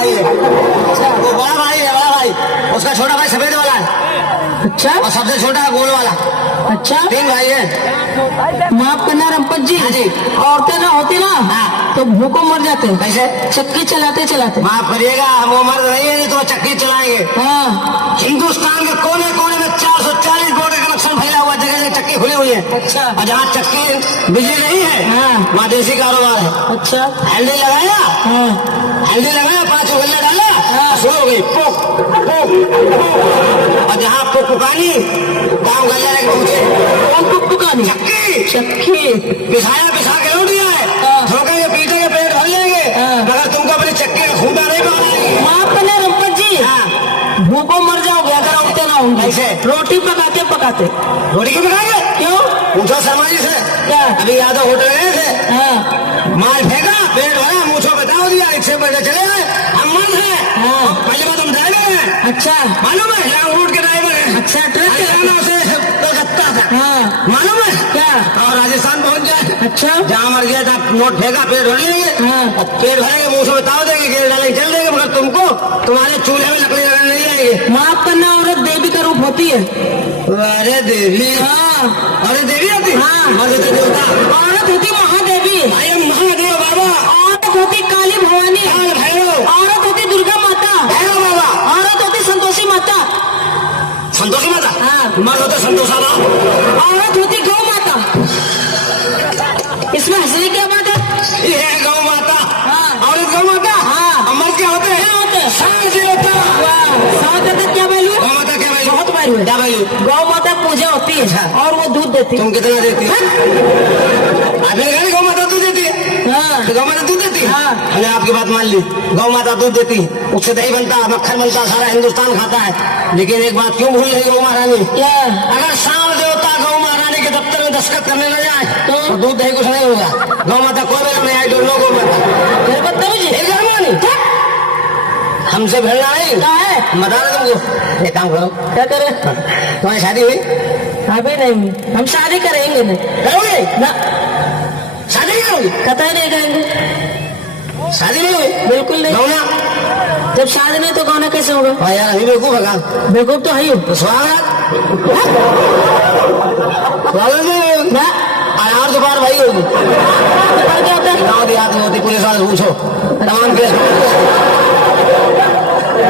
भाई है। वो बड़ा भाई है, बड़ा भाई। उसका छोटा भाई सफेद वाला है। अच्छा। और सबसे छोटा है गोल वाला। अच्छा। 3 भाई है। माफ करना रंपत जी। हाँ जी। औरतें ना होती ना तो भूखों मर जाते हैं। कैसे? चक्की चलाते चलाते। माफ करिएगा, हम वो मर्द नहीं है तो चक्की चलाएंगे। हाँ। हिंदुस्तान के कोने कोने में 440 बोर्ड का कनेक्शन फैला हुआ, जगह जगह चक्की खुली हुई है। अच्छा। और जहाँ चक्की बिजली नहीं है वहाँ देसी कारोबार है। अच्छा। हैंडल लगाया, हाँ। हैंडल लगाया, 5 उंगलियां डाला, शुरू हो गई पुक पुक पुक। और जहाँ पुक पुकानी काम गल्ला लेके पहुंचे। कौन पुकानी? चक्की। चक्की पिसाया, पिसा के लौट दिया है। ठोकेंगे, पीटेंगे, पेट भर लेंगे, मगर तुमको अपनी चक्की का खूंटा नहीं पकड़ाएंगे। माफ करना रंपत जी। भूखों मर जाओगे अगर औरतें ना होंगी। कैसे? रोटी पकाते पकाते। रोटी क्यों पकाएंगे? क्यों? पूछो शर्मा जी से। क्या? अभी यादव होटल गए थे, हाँ। माल फेंका, पेट भरा, मुझको बताओ दिया, रिक्शे पर चले गए। हम मर्द हैं। हाँ। पहले बात हम ड्राइवर हैं। अच्छा। मालूम है? लॉन्ग रूट के ड्राइवर हैं। अच्छा, ट्रक के? हरियाणा से कलकत्ता तक। हाँ। मालूम है? क्या? और राजस्थान पहुंच गए। अच्छा। जहाँ मर गया था, नोट फेंका, पेट भर लेंगे। हाँ। और पेट भरेंगे, मुँह से बताओ देंगे, गेल डालेंगे, चल देंगे, मगर तुमको तुम्हारे चूल्हे में लकड़ी लगाने नहीं आएगी। माफ करना, औरत देवी का रूप होती है। अरे देवी। हाँ। अरे देवी होती? हाँ। मर्द तो देवता। औरत होती महादेवी। आई एम महादेव बाबा। औरत होती काली भवानी। काल भैरव। औरत होती दुर्गा माता। भैरव बाबा। औरत होती संतोषी माता। संतोषी माता। हाँ। मर्द होते संतोषा बाबा। औरत होती गौ माता। इसमें हंसने क्या बात है? ये है गौ माता। हाँ। औरत गौ माता। हाँ। और मर्द क्या होते हैं? क्या होते हैं? सांड देवता। वाह, सात तक क्या वैल्यू है? गौ माता क्या वैल्यू? बहुत वैल्यू है। क्या वैल्यू? गौ माता पूजा होती है। अच्छा। और वो दूध देती है। तुम कितना देती हो? आपने कहा गौ माता दूध देती है। हाँ। तो गौ माता दूध देती है। हाँ। मैंने आपकी बात मान ली, गौ माता दूध देती है, उससे दही बनता है, मक्खन बनता है, सारा हिंदुस्तान खाता है। लेकिन एक बात क्यों भूल रही गौ महारानी? क्या? अगर सांड देवता गौ महारानी के दफ्तर में दस्तखत करने न जाए तो दूध दही कुछ नहीं होगा। गौ माता कोई भी नहीं आई, तो लोगों में फिर बदतमीजी है। हमसे भिड़ना नहीं। क्या है? बता रहे तुमको, एक काम करो, क्या करें? तुम्हारी शादी हुई? अभी नहीं, हम शादी करेंगे नहीं। करोगे ना, शादी नहीं करोगी? कतई नहीं करेंगे। शादी नहीं हुई? बिल्कुल नहीं। गौना? जब शादी नहीं तो गाना कैसे होगा? भाई यार अभी बेवकूफ है का? बेवकूफ तो है ही। तो स्वागत स्वागत नहीं ना, अनार दोपहर भाई होगी। पर क्या होता है? गाँव देहात में होती, पुलिस वाले पूछो, तमाम केस।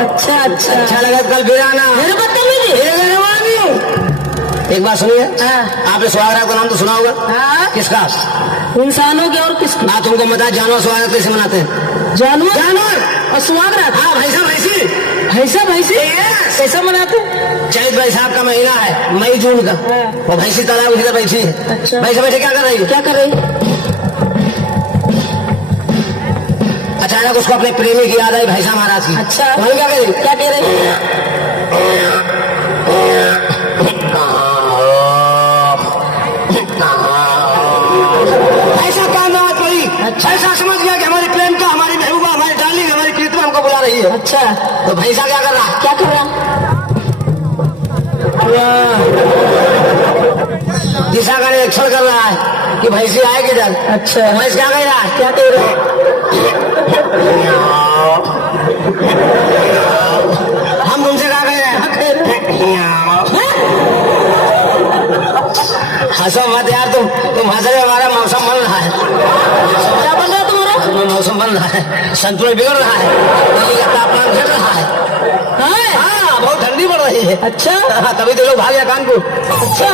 अच्छा अच्छा। अच्छा लगा कल फिर आना। फिर बदतमीजी। एक बात सुनिए, हाँ। आपने सुहागरात का नाम तो सुना होगा। हाँ। किसका? इंसानों के और किसके? ना तुमको बता, जानवर सुहागरात कैसे मनाते हैं? जानवर। जानवर और सुहागरात। हाँ, भैंसा भैंसी। भैंसा भैंसी कैसा मनाते? चैत बैसाख का महीना है, मई जून का। वो भैंसी तालाब उसी भैंसी है। अच्छा। भैंसा भैंसे क्या कर रही है? क्या कर रही? अचानक उसको अपने प्रेमी की याद आई, भैंसा महाराज की। अच्छा। वही क्या करी? क्या कह रही? ऐसा काम बात पड़ी। अच्छा। ऐसा समझ गया कि हमारी प्रेम का, हमारी महबूबा, हमारी डार्लिंग, हमारी प्रीतमा हमको बुला रही है। अच्छा। तो भैंसा क्या कर रहा है? क्या कर रहा? दिशा का निरीक्षण कर रहा है कि भैंसी आए किधर। अच्छा। भैंस क्या कह रहा है? क्या कह रहा? हम तुमसे क्या कह रहे हैं? हंसो मत यार, तुम हंस रहे, हमारा मौसम बन रहा है। क्या बन रहा है तुम्हारा? मौसम बन रहा है, संतुलन बिगड़ रहा है, दिल्ली का तापमान घट रहा है। हाँ, बहुत ठंडी पड़ रही है। अच्छा। तभी तो लोग भाग गया कानपुर। अच्छा।